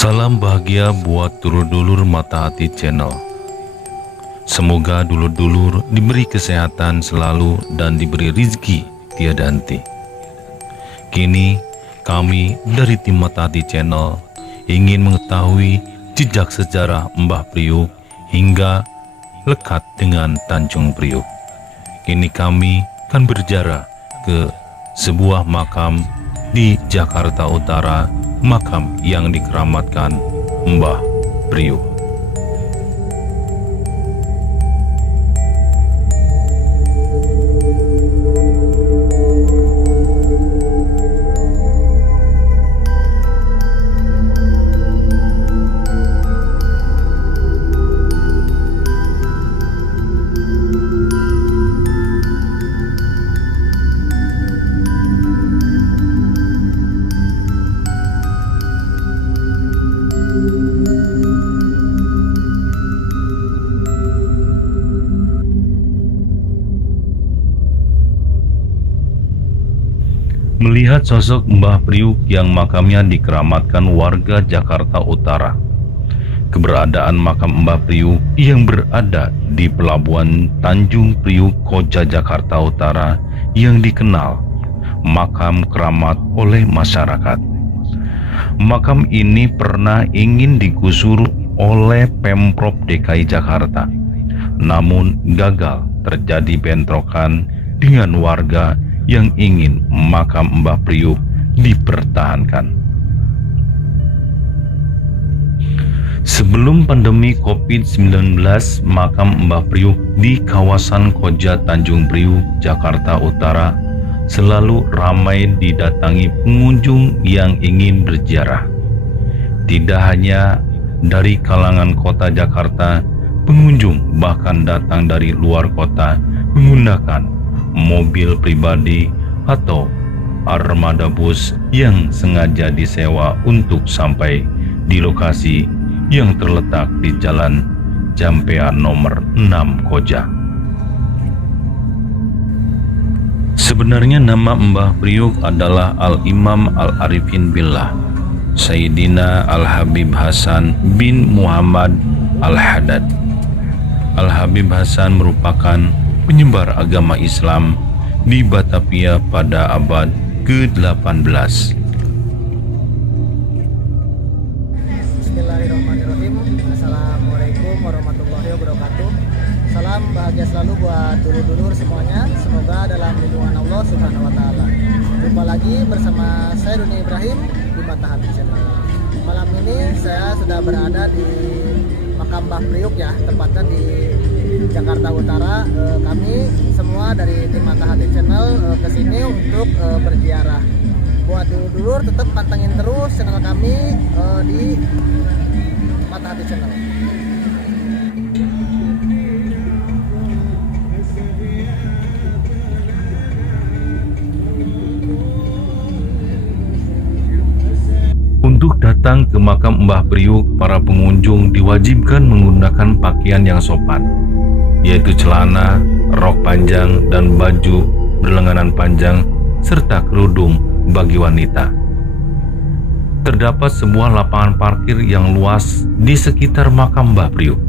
Salam bahagia buat dulur-dulur Mata Hati Channel. Semoga dulur-dulur diberi kesehatan selalu dan diberi rizki tiada henti. Kini kami dari tim Mata Hati Channel ingin mengetahui jejak sejarah Mbah Priuk hingga lekat dengan Tanjung Priuk. Kini kami akan berjarak ke sebuah makam di Jakarta Utara, makam yang dikeramatkan Mbah Priuk. Melihat sosok Mbah Priuk yang makamnya dikeramatkan warga Jakarta Utara, keberadaan makam Mbah Priuk yang berada di Pelabuhan Tanjung Priuk, Koja, Jakarta Utara yang dikenal makam keramat oleh masyarakat. Makam ini pernah ingin digusur oleh Pemprov DKI Jakarta, namun gagal terjadi bentrokan dengan warga yang ingin makam Mbah Priuk dipertahankan. Sebelum pandemi COVID-19, makam Mbah Priuk di kawasan Koja Tanjung Priuk, Jakarta Utara selalu ramai didatangi pengunjung yang ingin berziarah. Tidak hanya dari kalangan kota Jakarta, pengunjung bahkan datang dari luar kota menggunakan mobil pribadi atau armada bus yang sengaja disewa untuk sampai di lokasi yang terletak di Jalan Jampea nomor 6 Koja. Sebenarnya nama Mbah Priuk adalah Al-Imam Al-Arifin Billah Sayyidina Al-Habib Hasan bin Muhammad Al-Haddad. Al-Habib Hasan merupakan penyebar agama Islam di Batavia pada abad ke-18. Bismillahirrahmanirrahim. Assalamualaikum warahmatullahi wabarakatuh. Salam bahagia selalu buat dulur-dulur semuanya. Semoga dalam lindungan Allah Subhanahu wa taala. Jumpa lagi bersama saya Doni Ibrahim di Mata Hati Channel. Malam ini saya sudah berada di makam Mbah Priuk ya, tepatnya di Jakarta Utara. Kami semua dari tim Mata Hati Channel kesini untuk berziarah. Buat dulur-dulur tetap pantengin terus channel kami di Mata Hati Channel. Untuk datang ke makam Mbah Priuk, para pengunjung diwajibkan menggunakan pakaian yang sopan, yaitu celana, rok panjang, dan baju berlenganan panjang, serta kerudung bagi wanita. Terdapat sebuah lapangan parkir yang luas di sekitar makam Mbah Priuk.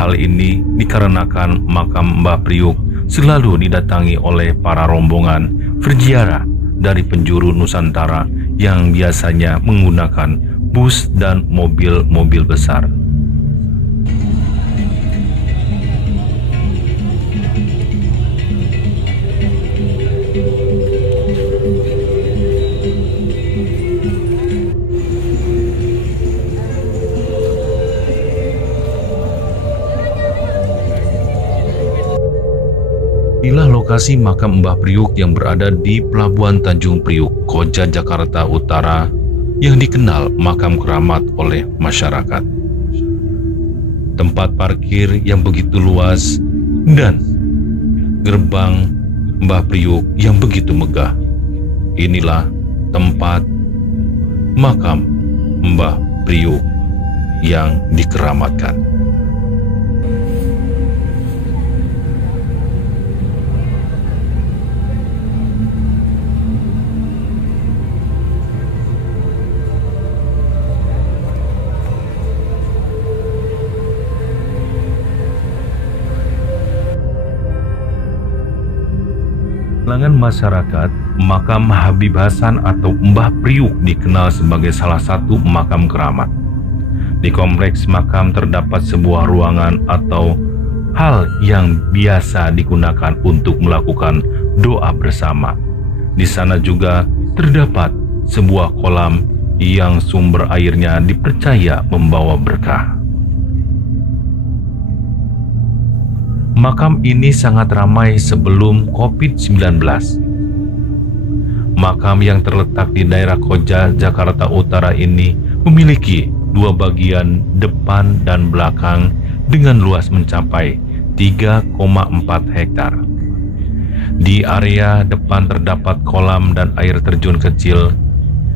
Hal ini dikarenakan makam Mbah Priuk selalu didatangi oleh para rombongan berziarah dari penjuru Nusantara yang biasanya menggunakan bus dan mobil-mobil besar. Inilah lokasi makam Mbah Priuk yang berada di Pelabuhan Tanjung Priuk, Koja, Jakarta Utara yang dikenal makam keramat oleh masyarakat. Tempat parkir yang begitu luas dan gerbang Mbah Priuk yang begitu megah. Inilah tempat makam Mbah Priuk yang dikeramatkan. kalangan masyarakat, makam Habib Hasan atau Mbah Priuk dikenal sebagai salah satu makam keramat. Di kompleks makam terdapat sebuah ruangan atau hal yang biasa digunakan untuk melakukan doa bersama. Di sana juga terdapat sebuah kolam yang sumber airnya dipercaya membawa berkah. Makam ini sangat ramai sebelum COVID-19. Makam yang terletak di daerah Koja, Jakarta Utara ini memiliki dua bagian depan dan belakang dengan luas mencapai 3,4 hektar. Di area depan terdapat kolam dan air terjun kecil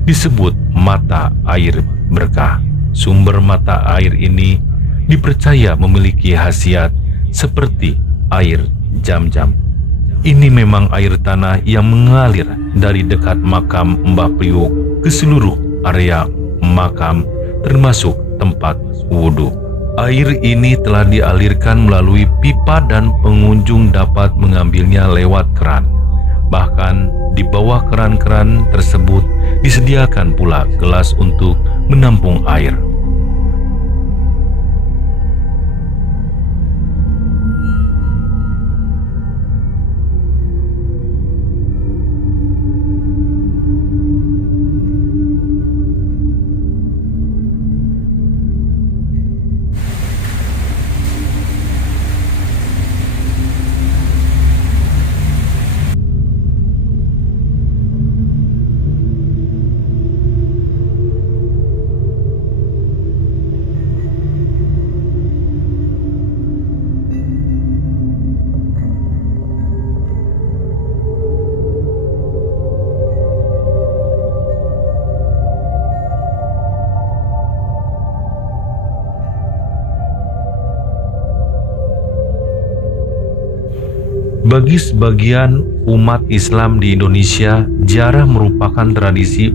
disebut mata air berkah. Sumber mata air ini dipercaya memiliki khasiat seperti air Zam-Zam. Ini memang air tanah yang mengalir dari dekat makam Mbah Priuk ke seluruh area makam termasuk tempat wudhu. Air ini telah dialirkan melalui pipa dan pengunjung dapat mengambilnya lewat keran. Bahkan di bawah keran-keran tersebut disediakan pula gelas untuk menampung air. Bagi sebagian umat Islam di Indonesia, ziarah merupakan tradisi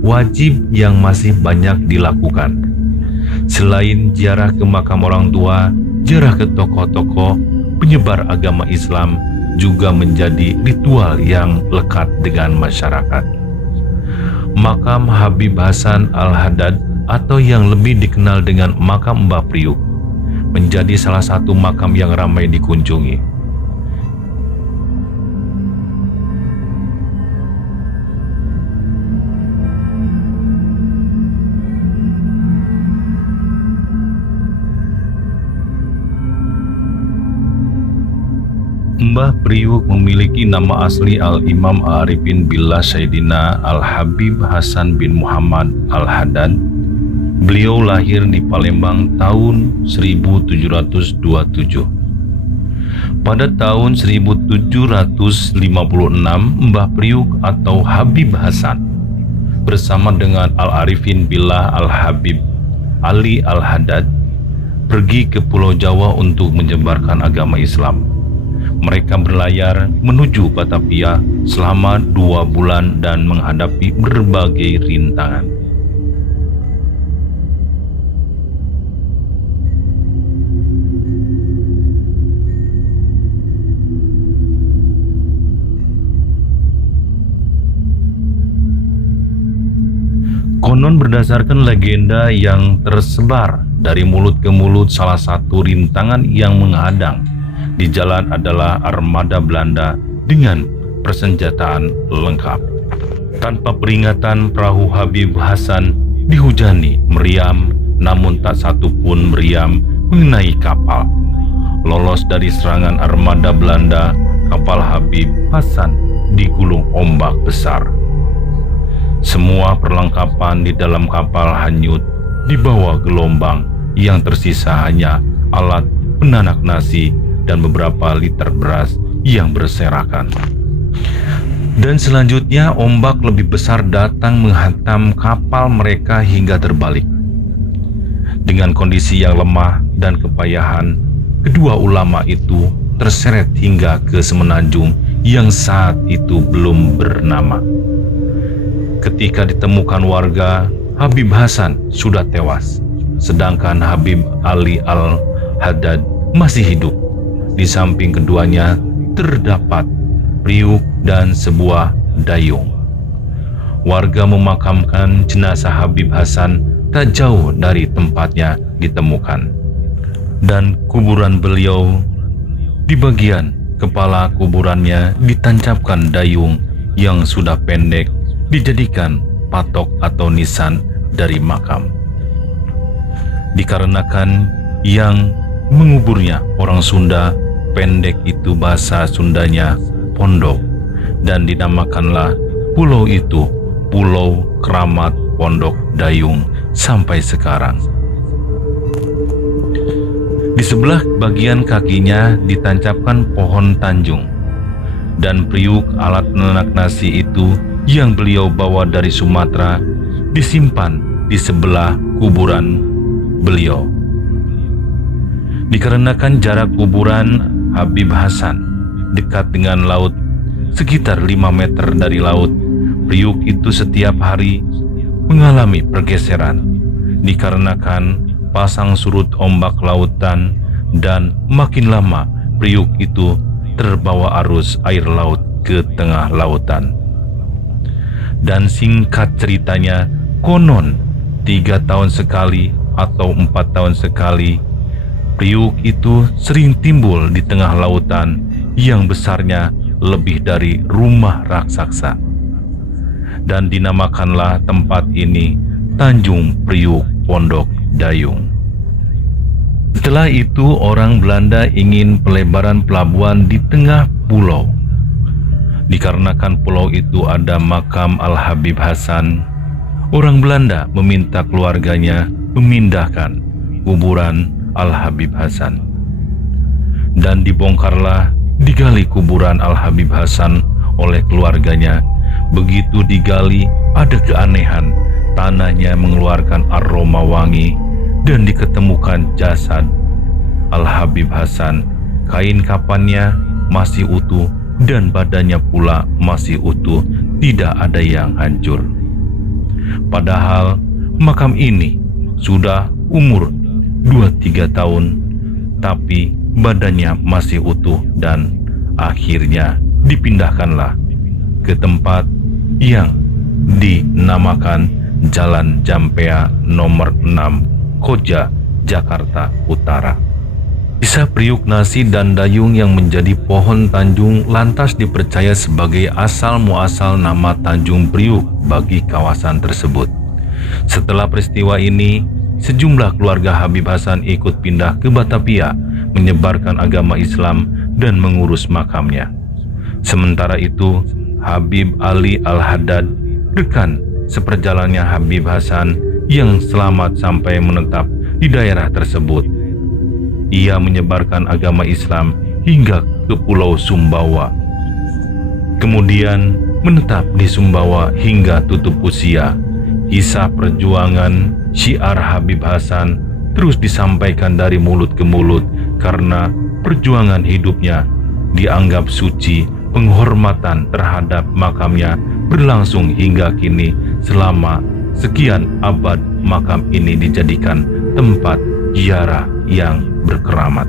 wajib yang masih banyak dilakukan. Selain ziarah ke makam orang tua, ziarah ke tokoh-tokoh penyebar agama Islam juga menjadi ritual yang lekat dengan masyarakat. Makam Habib Hasan Al-Haddad atau yang lebih dikenal dengan makam Mbah Priuk menjadi salah satu makam yang ramai dikunjungi. Mbah Priuk memiliki nama asli Al-Imam Arifin Billah Sayyidina Al-Habib Hasan bin Muhammad Al-Haddad. Beliau lahir di Palembang tahun 1727. Pada tahun 1756, Mbah Priuk atau Habib Hasan bersama dengan Al-Arifin Billah Al-Habib Ali Al-Haddad pergi ke Pulau Jawa untuk menyebarkan agama Islam. Mereka berlayar menuju Batavia selama 2 bulan dan menghadapi berbagai rintangan. Konon berdasarkan legenda yang tersebar dari mulut ke mulut, salah satu rintangan yang menghadang di jalan adalah armada Belanda dengan persenjataan lengkap. Tanpa peringatan, perahu Habib Hasan dihujani meriam, namun tak satu pun meriam mengenai kapal. Lolos dari serangan armada Belanda, kapal Habib Hasan digulung ombak besar. Semua perlengkapan di dalam kapal hanyut di bawah gelombang, yang tersisa hanya alat penanak nasi dan beberapa liter beras yang berserakan. Dan selanjutnya ombak lebih besar datang menghantam kapal mereka hingga terbalik. Dengan kondisi yang lemah dan kepayahan, kedua ulama itu terseret hingga ke semenanjung yang saat itu belum bernama. Ketika ditemukan warga, Habib Hasan sudah tewas, sedangkan Habib Ali Al-Haddad masih hidup. Di samping keduanya terdapat priuk, dan sebuah dayung. Warga memakamkan jenazah Habib Hasan tak jauh dari tempatnya ditemukan. Dan kuburan beliau, di bagian kepala kuburannya ditancapkan dayung yang sudah pendek dijadikan patok atau nisan dari makam. Dikarenakan yang menguburnya orang Sunda, pendek itu bahasa Sundanya pondok, dan dinamakanlah pulau itu Pulau Keramat Pondok Dayung sampai sekarang. Di sebelah bagian kakinya ditancapkan pohon tanjung, dan priuk alat menanak nasi itu yang beliau bawa dari Sumatera disimpan di sebelah kuburan beliau. Dikarenakan jarak kuburan Habib Hasan dekat dengan laut, sekitar 5 meter dari laut, priuk itu setiap hari mengalami pergeseran dikarenakan pasang surut ombak lautan, dan makin lama priuk itu terbawa arus air laut ke tengah lautan. Dan singkat ceritanya, konon 3 tahun sekali atau 4 tahun sekali priuk itu sering timbul di tengah lautan yang besarnya lebih dari rumah raksasa, dan dinamakanlah tempat ini Tanjung Priuk Pondok Dayung. Setelah itu orang Belanda ingin pelebaran pelabuhan di tengah pulau. Dikarenakan pulau itu ada makam Al-Habib Hasan, orang Belanda meminta keluarganya memindahkan kuburan Al-Habib Hasan. Dan dibongkarlah, digali kuburan Al-Habib Hasan oleh keluarganya. Begitu digali, ada keanehan, tanahnya mengeluarkan aroma wangi, dan diketemukan jasad Al-Habib Hasan. Kain kafannya masih utuh dan badannya pula masih utuh, tidak ada yang hancur. Padahal makam ini sudah umur 2-3 tahun, tapi badannya masih utuh, dan akhirnya dipindahkanlah ke tempat yang dinamakan Jalan Jampea nomor 6, Koja, Jakarta Utara. Kisah priuk nasi dan dayung yang menjadi pohon tanjung lantas dipercaya sebagai asal muasal nama Tanjung Priuk bagi kawasan tersebut. Setelah peristiwa ini, sejumlah keluarga Habib Hasan ikut pindah ke Batavia, menyebarkan agama Islam dan mengurus makamnya. Sementara itu, Habib Ali Al-Haddad, rekan seperjalannya Habib Hasan yang selamat sampai menetap di daerah tersebut, ia menyebarkan agama Islam hingga ke Pulau Sumbawa. Kemudian menetap di Sumbawa hingga tutup usia. Kisah perjuangan syiar Habib Hasan terus disampaikan dari mulut ke mulut karena perjuangan hidupnya dianggap suci. Penghormatan terhadap makamnya berlangsung hingga kini. Selama sekian abad makam ini dijadikan tempat ziarah yang berkeramat.